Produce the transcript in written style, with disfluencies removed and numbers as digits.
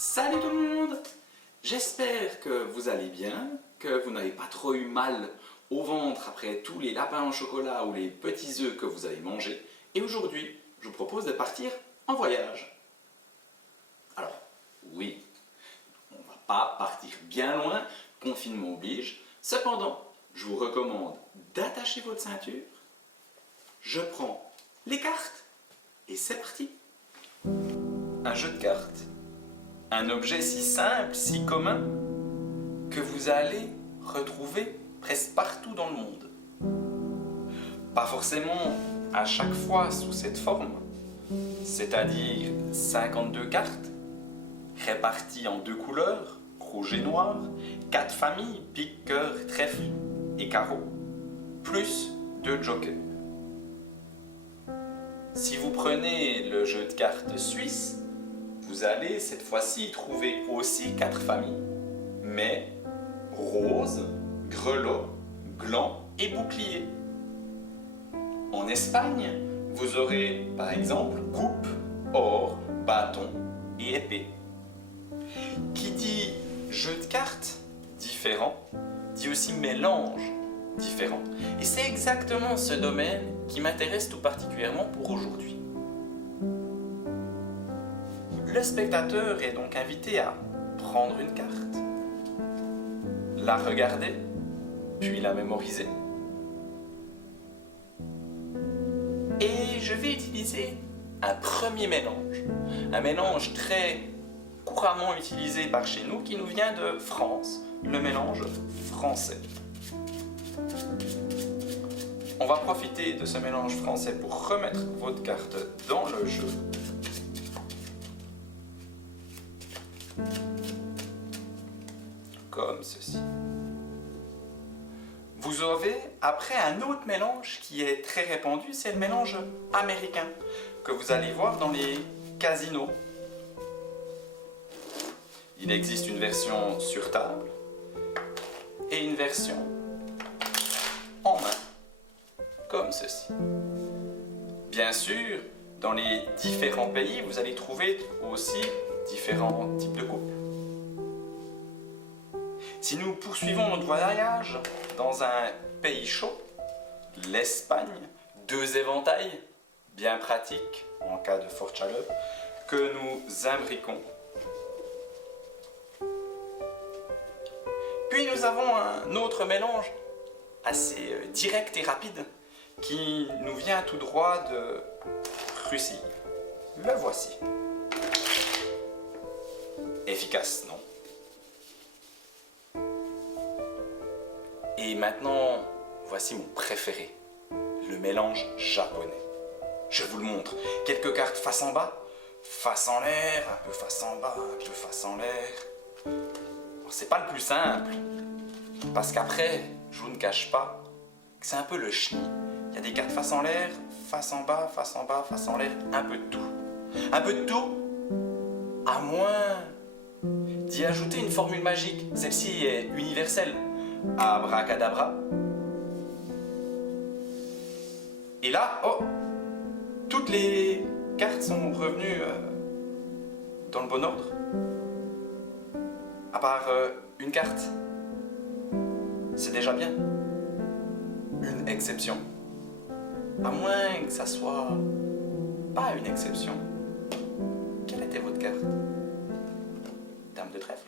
Salut tout le monde! J'espère que vous allez bien, que vous n'avez pas trop eu mal au ventre après tous les lapins au chocolat ou les petits œufs que vous avez mangés. Et aujourd'hui, je vous propose de partir en voyage. Alors, oui, on ne va pas partir bien loin, confinement oblige. Cependant, je vous recommande d'attacher votre ceinture. Je prends les cartes et c'est parti! Un jeu de cartes. Un objet si simple, si commun, que vous allez retrouver presque partout dans le monde. Pas forcément à chaque fois sous cette forme, c'est-à-dire 52 cartes, réparties en 2 couleurs, rouge et noir, 4 familles, pique, cœur, trèfle et carreau, plus 2 jokers. Si vous prenez le jeu de cartes suisse, vous allez cette fois-ci trouver aussi 4 familles, mais rose, grelot, gland et bouclier. En Espagne, vous aurez par exemple coupe, or, bâton et épée. Qui dit jeu de cartes différent, dit aussi mélange différent. Et c'est exactement ce domaine qui m'intéresse tout particulièrement pour aujourd'hui. Le spectateur est donc invité à prendre une carte, la regarder, puis la mémoriser. Et je vais utiliser un premier mélange, un mélange très couramment utilisé par chez nous qui nous vient de France, le mélange français. On va profiter de ce mélange français pour remettre votre carte dans le jeu. Comme ceci. Vous avez après un autre mélange qui est très répandu, c'est le mélange américain que vous allez voir dans les casinos. Il existe une version sur table et une version en main, comme ceci. Bien sûr, dans les différents pays, vous allez trouver aussi différents types de coupes. Si nous poursuivons notre voyage dans un pays chaud, l'Espagne, 2 éventails, bien pratiques en cas de forte chaleur, que nous imbriquons. Puis nous avons un autre mélange assez direct et rapide qui nous vient tout droit de Russie. Le voici. Efficace, non? Et maintenant, voici mon préféré, le mélange japonais. Je vous le montre. Quelques cartes face en bas, face en l'air, un peu face en bas, un peu face en l'air. C'est pas le plus simple, parce qu'après, je vous ne cache pas que c'est un peu le chenille. Il y a des cartes face en l'air, face en bas, face en bas, face en l'air, un peu de tout. Un peu de tout, à moins d'y ajouter une formule magique. Celle-ci est universelle. Abracadabra. Et là, oh, toutes les cartes sont revenues dans le bon ordre. À part une carte. C'est déjà bien. Une exception. À moins que ça soit pas une exception. Quelle était votre carte? Dame de trèfle.